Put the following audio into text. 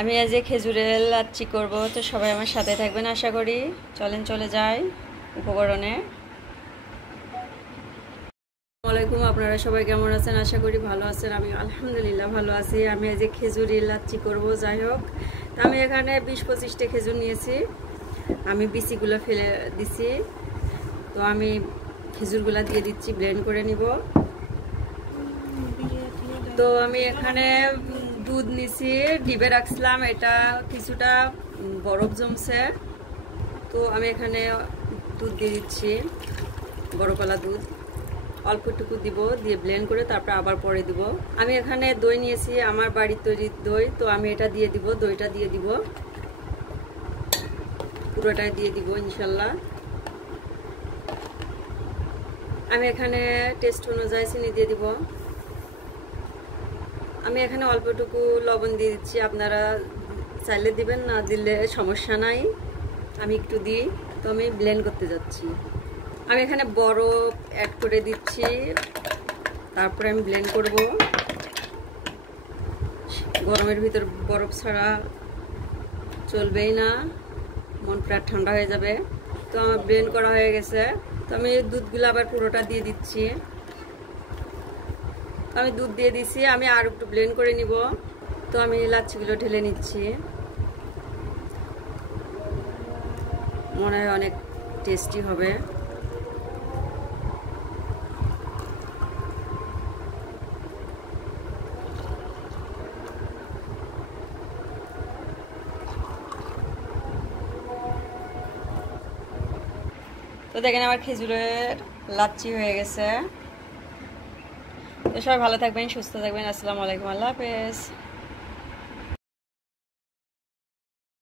আমি আজ খেজুরের লাচ্ছি করব, তো সবাই আমার সাথে থাকবেন আশা করি। চলেন চলে যাই উপকরণে। আসসালামু আলাইকুম, আপনারা সবাই কেমন আছেন? আশা করি ভালো আছেন। আমি আলহামদুলিল্লাহ ভালো আছি। আমি আজ খেজুরের লাচ্ছি করব। যাই হোক, তো আমি এখানে 20-25টা খেজুর নিয়েছি। আমি বিচিগুলো ফেলে দিছি। তো আমি খেজুরগুলো দিয়ে দিচ্ছি, ব্লেন্ড করে নিব। তো আমি এখানে দুধ নিছি, ডিবে রাখছিলাম, এটা কিছুটা বরফ জমছে। তো আমি এখানে দুধ দিয়ে দিচ্ছি, বড়কলা দুধ অল্পটুকু দিব, দিয়ে ব্লেন্ড করে তারপর আবার পরে দিব। আমি এখানে দই নিয়েছি, আমার বাড়ির তৈরি দই, তো আমি এটা দিয়ে দিব, দইটা দিয়ে দিব, পুরোটাই দিয়ে দিব ইনশাল্লাহ। আমি এখানে টেস্ট অনুযায়ী চিনি দিয়ে দিব। আমি এখানে অল্পটুকু লবণ দিয়ে দিচ্ছি, আপনারা চাইলে দিবেন, না দিলে সমস্যা নাই, আমি একটু দিই। তো আমি ব্লেন্ড করতে যাচ্ছি। আমি এখানে বরফ অ্যাড করে দিচ্ছি, তারপরে আমি ব্লেন্ড করব। গরমের ভিতর বরফ ছাড়া চলবেই না, মন প্রায় ঠান্ডা হয়ে যাবে। তো আমার ব্লেন্ড করা হয়ে গেছে। তো আমি দুধগুলো আবার পুরোটা দিয়ে দিচ্ছি। আমি দুধ দিয়ে দিছি, আমি আর একটু ব্লেন্ড করে নিব। তো আমি লাচ্ছিগুলো ঢেলে নিচ্ছি। মনে হয় অনেক টেস্টি হবে। তো দেখেন আমার খেজুরের লাচ্ছি হয়ে গেছে। তো সবাই ভালো থাকবেন, সুস্থ থাকবেন। আসসালামু আলাইকুম, আল্লাহ হাফেজ।